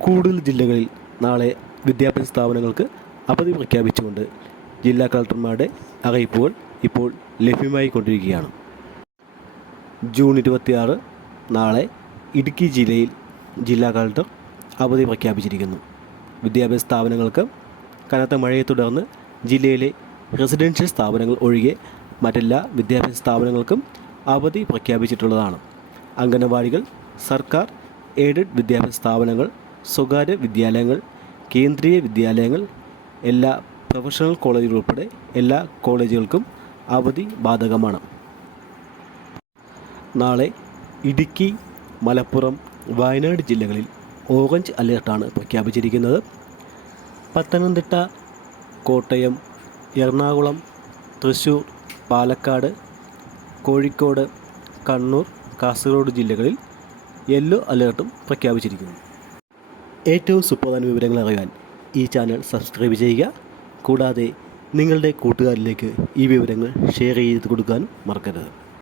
കൂടുതൽ ജില്ലകളിൽ നാളെ വിദ്യാഭ്യാസ സ്ഥാപനങ്ങൾക്ക് അവധി പ്രഖ്യാപിച്ചുകൊണ്ട് ജില്ലാ കളക്ടർമാരുടെ അറിയിപ്പുകൾ ഇപ്പോൾ ലഭ്യമായിക്കൊണ്ടിരിക്കുകയാണ്. ജൂൺ 26 നാളെ ഇടുക്കി ജില്ലയിൽ ജില്ലാ കളക്ടർ അവധി പ്രഖ്യാപിച്ചിരിക്കുന്നു. വിദ്യാഭ്യാസ സ്ഥാപനങ്ങൾക്ക് കനത്ത മഴയെ തുടർന്ന് ജില്ലയിലെ റെസിഡൻഷ്യൽ സ്ഥാപനങ്ങൾ ഒഴികെ മറ്റെല്ലാ വിദ്യാഭ്യാസ സ്ഥാപനങ്ങൾക്കും അവധി പ്രഖ്യാപിച്ചിട്ടുള്ളതാണ്. അംഗനവാടികൾ, സർക്കാർ എയ്ഡഡ് വിദ്യാഭ്യാസ സ്ഥാപനങ്ങൾ, സ്വകാര്യ വിദ്യാലയങ്ങൾ, കേന്ദ്രീയ വിദ്യാലയങ്ങൾ, എല്ലാ പ്രൊഫഷണൽ കോളേജുകൾ ഉൾപ്പെടെ എല്ലാ കോളേജുകൾക്കും അവധി ബാധകമാണ്. നാളെ ഇടുക്കി, മലപ്പുറം, വയനാട് ജില്ലകളിൽ ഓറഞ്ച് അലേർട്ടാണ് പ്രഖ്യാപിച്ചിരിക്കുന്നത്. പത്തനംതിട്ട, കോട്ടയം, എറണാകുളം, തൃശ്ശൂർ, പാലക്കാട്, കോഴിക്കോട്, കണ്ണൂർ, കാസർഗോഡ് ജില്ലകളിൽ യെല്ലോ അലേർട്ടും പ്രഖ്യാപിച്ചിരിക്കുന്നു. ഏറ്റവും സുപ്രധാന വിവരങ്ങൾ അറിയാൻ ഈ ചാനൽ സബ്സ്ക്രൈബ് ചെയ്യുക. കൂടാതെ നിങ്ങളുടെ കൂട്ടുകാരിലേക്ക് ഈ വിവരങ്ങൾ ഷെയർ ചെയ്ത് കൊടുക്കാനും മറക്കരുത്.